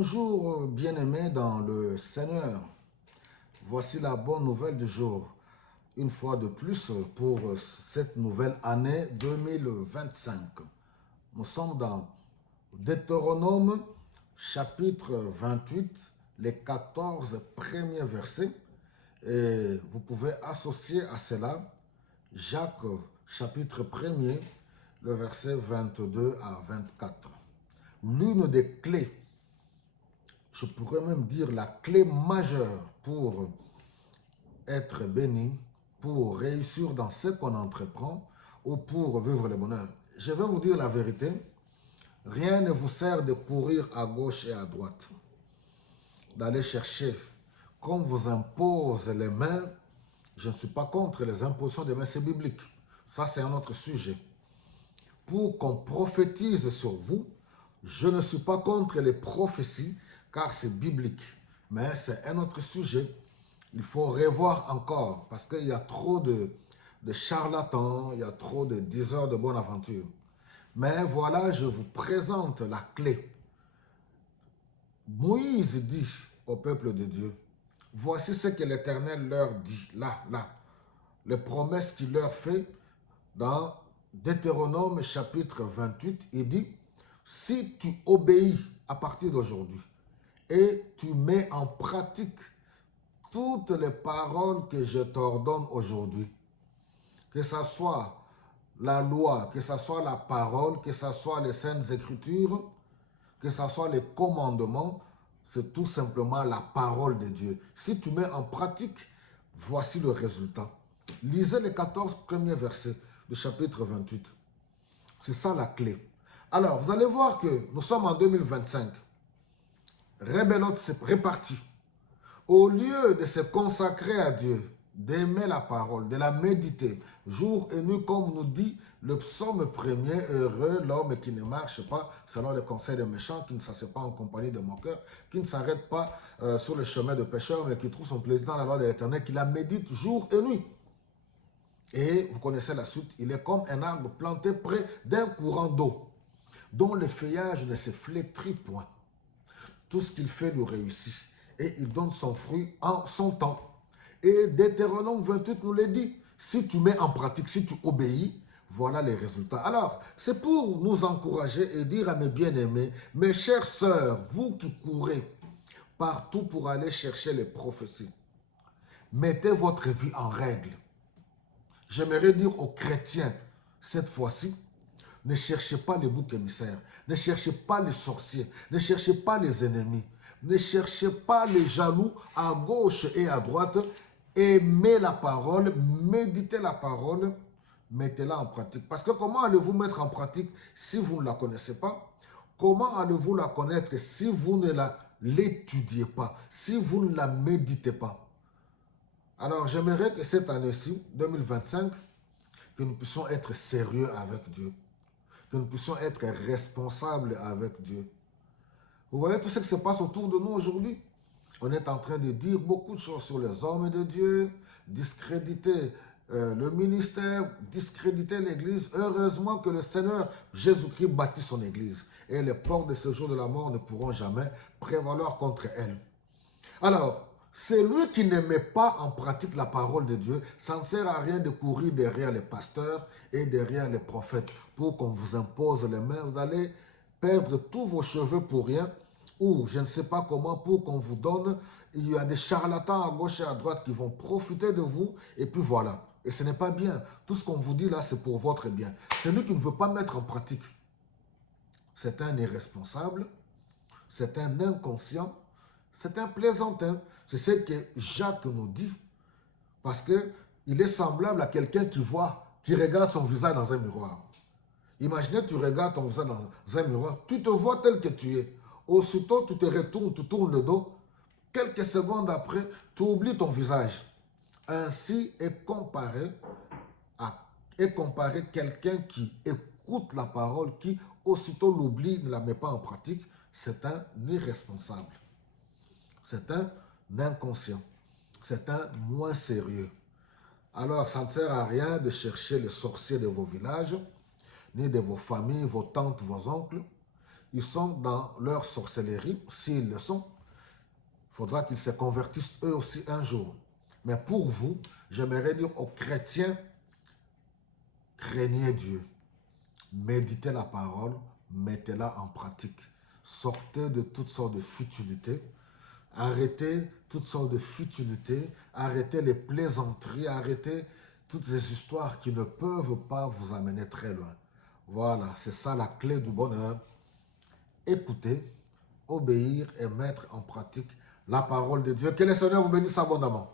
Bonjour bien-aimés dans le Seigneur, voici la bonne nouvelle du jour, une fois de plus pour cette nouvelle année 2025. Nous sommes dans Deutéronome chapitre 28, les 14 premiers versets, et vous pouvez associer à cela Jacques chapitre 1er, le verset 22 à 24. L'une des clés, je pourrais même dire la clé majeure pour être béni, pour réussir dans ce qu'on entreprend ou pour vivre le bonheur. Je vais vous dire la vérité, rien ne vous sert de courir à gauche et à droite, d'aller chercher qu'on vous impose les mains. Je ne suis pas contre les impositions des mains, c'est biblique. Ça, c'est un autre sujet. Pour qu'on prophétise sur vous, je ne suis pas contre les prophéties, car c'est biblique. Mais c'est un autre sujet. Il faut revoir encore, parce qu'il y a trop de charlatans, il y a trop de diseurs de bonne aventure. Mais voilà, je vous présente la clé. Moïse dit au peuple de Dieu, voici ce que l'Éternel leur dit, là, les promesses qu'il leur fait dans Deutéronome chapitre 28, il dit, si tu obéis à partir d'aujourd'hui et tu mets en pratique toutes les paroles que je t'ordonne aujourd'hui, que ce soit la loi, que ce soit la parole, que ce soit les saintes écritures, que ce soit les commandements, c'est tout simplement la parole de Dieu. Si tu mets en pratique, voici le résultat. Lisez les 14 premiers versets du chapitre 28. C'est ça la clé. Alors, vous allez voir que nous sommes en 2025. Rebelote s'est réparti. Au lieu de se consacrer à Dieu, d'aimer la parole, de la méditer, jour et nuit, comme nous dit le psaume premier, heureux l'homme qui ne marche pas selon les conseils des méchants, qui ne s'assied pas en compagnie de moqueurs, qui ne s'arrête pas sur le chemin de pécheurs, mais qui trouve son plaisir dans la loi de l'Éternel, qui la médite jour et nuit. Et vous connaissez la suite, il est comme un arbre planté près d'un courant d'eau, dont le feuillage ne se flétrit point. Tout ce qu'il fait lui réussit, et il donne son fruit en son temps. Et Deutéronome 28 nous le dit, si tu mets en pratique, si tu obéis, voilà les résultats. Alors, c'est pour nous encourager et dire à mes bien-aimés, mes chères sœurs, vous qui courez partout pour aller chercher les prophéties, mettez votre vie en règle. J'aimerais dire aux chrétiens, cette fois-ci, ne cherchez pas les boucs émissaires, ne cherchez pas les sorciers, ne cherchez pas les ennemis, ne cherchez pas les jaloux à gauche et à droite. Aimez la parole, méditez la parole, mettez-la en pratique. Parce que comment allez-vous mettre en pratique si vous ne la connaissez pas? Comment allez-vous la connaître si vous ne l'étudiez pas, si vous ne la méditez pas? Alors, j'aimerais que cette année-ci, 2025, que nous puissions être sérieux avec Dieu, que nous puissions être responsables avec Dieu. Vous voyez tout ce qui se passe autour de nous aujourd'hui? On est en train de dire beaucoup de choses sur les hommes de Dieu, discréditer le ministère, discréditer l'Église. Heureusement que le Seigneur Jésus-Christ bâtit son Église. Et les portes de ce jour de la mort ne pourront jamais prévaloir contre elle. Alors, celui qui ne met pas en pratique la parole de Dieu, ça ne sert à rien de courir derrière les pasteurs et derrière les prophètes pour qu'on vous impose les mains. Vous allez perdre tous vos cheveux pour rien, ou je ne sais pas comment, pour qu'on vous donne. Il y a des charlatans à gauche et à droite qui vont profiter de vous, et puis voilà. Et ce n'est pas bien. Tout ce qu'on vous dit là, c'est pour votre bien. Celui qui ne veut pas mettre en pratique, c'est un irresponsable, c'est un inconscient, c'est un plaisantin. C'est ce que Jacques nous dit, parce qu'il est semblable à quelqu'un qui regarde son visage dans un miroir. Imaginez, tu regardes ton visage dans un miroir, tu te vois tel que tu es. Aussitôt, tu te retournes, tu tournes le dos. Quelques secondes après, tu oublies ton visage. Ainsi est comparé quelqu'un qui écoute la parole, qui aussitôt l'oublie, ne la met pas en pratique. C'est un irresponsable. C'est un inconscient. C'est un moins sérieux. Alors, ça ne sert à rien de chercher les sorciers de vos villages, ni de vos familles, vos tantes, vos oncles, ils sont dans leur sorcellerie, s'ils le sont, il faudra qu'ils se convertissent eux aussi un jour. Mais pour vous, j'aimerais dire aux chrétiens, craignez Dieu, méditez la parole, mettez-la en pratique. Sortez de toutes sortes de futilités, arrêtez toutes sortes de futilités, arrêtez les plaisanteries, arrêtez toutes ces histoires qui ne peuvent pas vous amener très loin. Voilà, c'est ça la clé du bonheur. Écouter, obéir et mettre en pratique la parole de Dieu. Que le Seigneur vous bénisse abondamment.